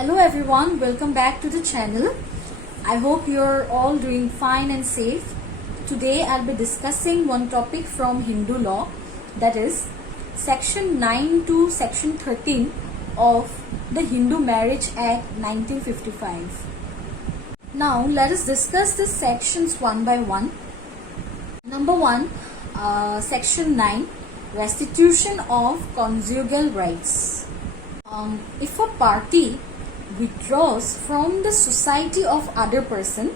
Hello everyone, welcome back to the channel. I hope you're all doing fine and safe. Today I'll be discussing one topic from Hindu law, that is section 9 to section 13 of the Hindu Marriage Act 1955. Now let us discuss these sections one by one. Number 1, section 9, restitution of conjugal rights. If a party withdraws from the society of other person,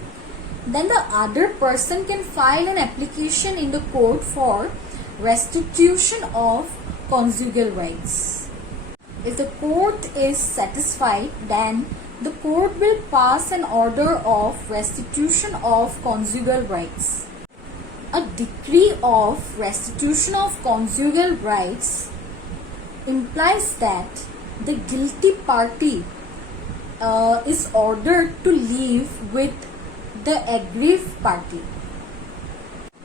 then the other person can file an application in the court for restitution of conjugal rights. If the court is satisfied, then the court will pass an order of restitution of conjugal rights. A decree of restitution of conjugal rights implies that the guilty party is ordered to live with the aggrieved party.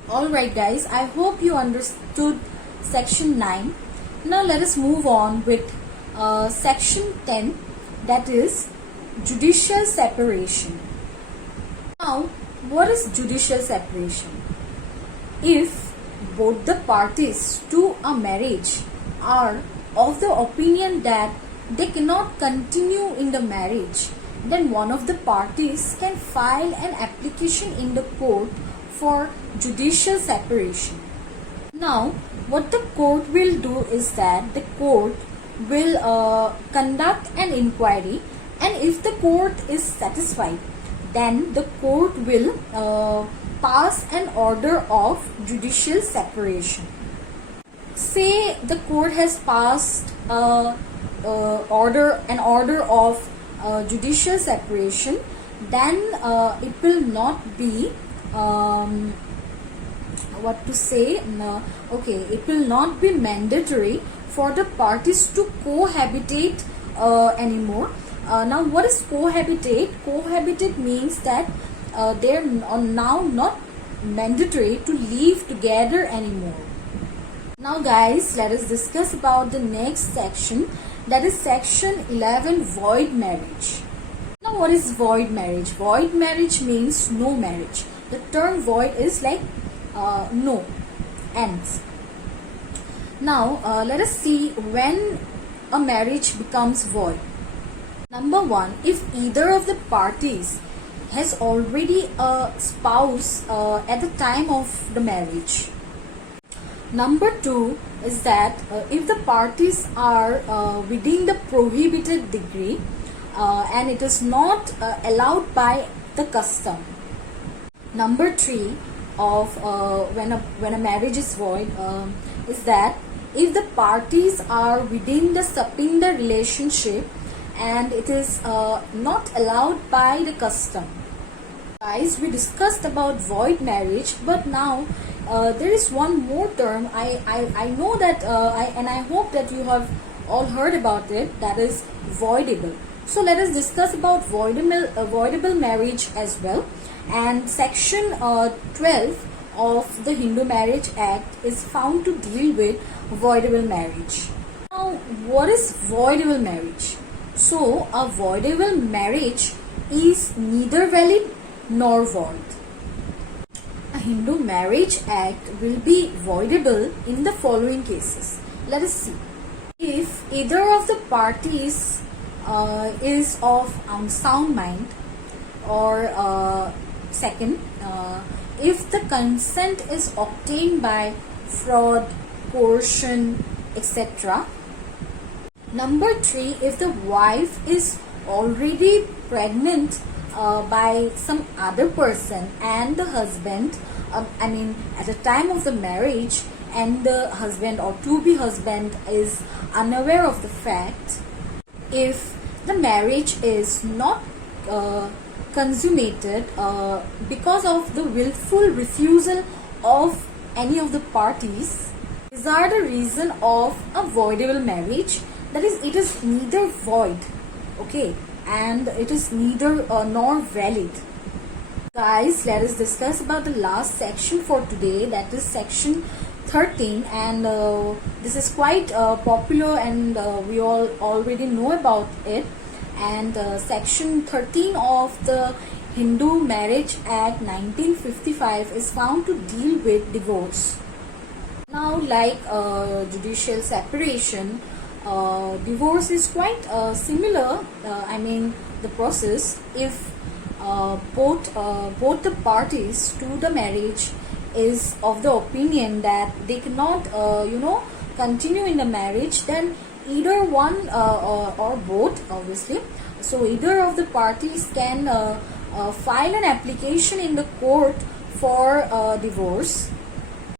Alright guys, I hope you understood section 9. Now let us move on with section 10, that is judicial separation. Now, what is judicial separation? If both the parties to a marriage are of the opinion that they cannot continue in the marriage, then one of the parties can file an application in the court for judicial separation. Now, what the court will do is that the court will conduct an inquiry, and if the court is satisfied, then the court will pass an order of judicial separation. Say the court has passed an order of judicial separation, then it will not be it will not be mandatory for the parties to cohabitate anymore. Now, what is cohabitate? Cohabitate means that they are now not mandatory to live together anymore. Now guys, let us discuss about the next section, that is section 11, void marriage. Now what is void marriage? Void marriage means no marriage. The term void is like no, ends. Now let us see when a marriage becomes void. Number 1, if either of the parties has already a spouse at the time of the marriage. Number 2 is that if the parties are within the prohibited degree and it is not allowed by the custom. Number 3 of when a marriage is void is that if the parties are within the subinter relationship and it is not allowed by the custom. Guys, we discussed about void marriage, but now there is one more term. I know that and I hope that you have all heard about it, that is voidable. So let us discuss about voidable marriage as well. And section 12 of the Hindu Marriage Act is found to deal with voidable marriage. Now, what is voidable marriage? So a voidable marriage is neither valid nor void. A Hindu Marriage Act will be voidable in the following cases. Let us see. If either of the parties is of unsound mind, or second, if the consent is obtained by fraud, coercion, etc. Number 3, if the wife is already pregnant by some other person and the husband, at the time of the marriage, and the husband or to-be husband is unaware of the fact. If the marriage is not consummated because of the willful refusal of any of the parties, these are the reason of a voidable marriage. That is, it is neither void, okay, and it is neither nor valid. Guys, let us discuss about the last section for today, that is section 13, and this is quite popular and we all already know about it, and section 13 of the Hindu Marriage Act 1955 is found to deal with divorce. Now, like judicial separation, divorce is quite similar. The process, if both the parties to the marriage is of the opinion that they cannot continue in the marriage, then either one or both, obviously, so either of the parties can file an application in the court for divorce.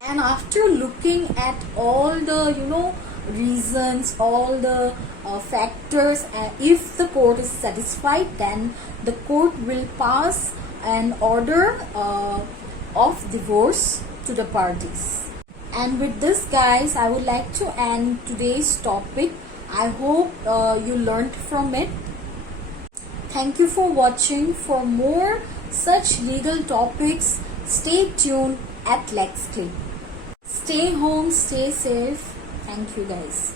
And after looking at all the reasons, all the factors, if the court is satisfied, then the court will pass an order of divorce to the parties. And with this, guys, I would like to end today's topic. I hope you learned from it. Thank you for watching. For more such legal topics, stay tuned at LexClip. Stay home, stay safe. Thank you, guys.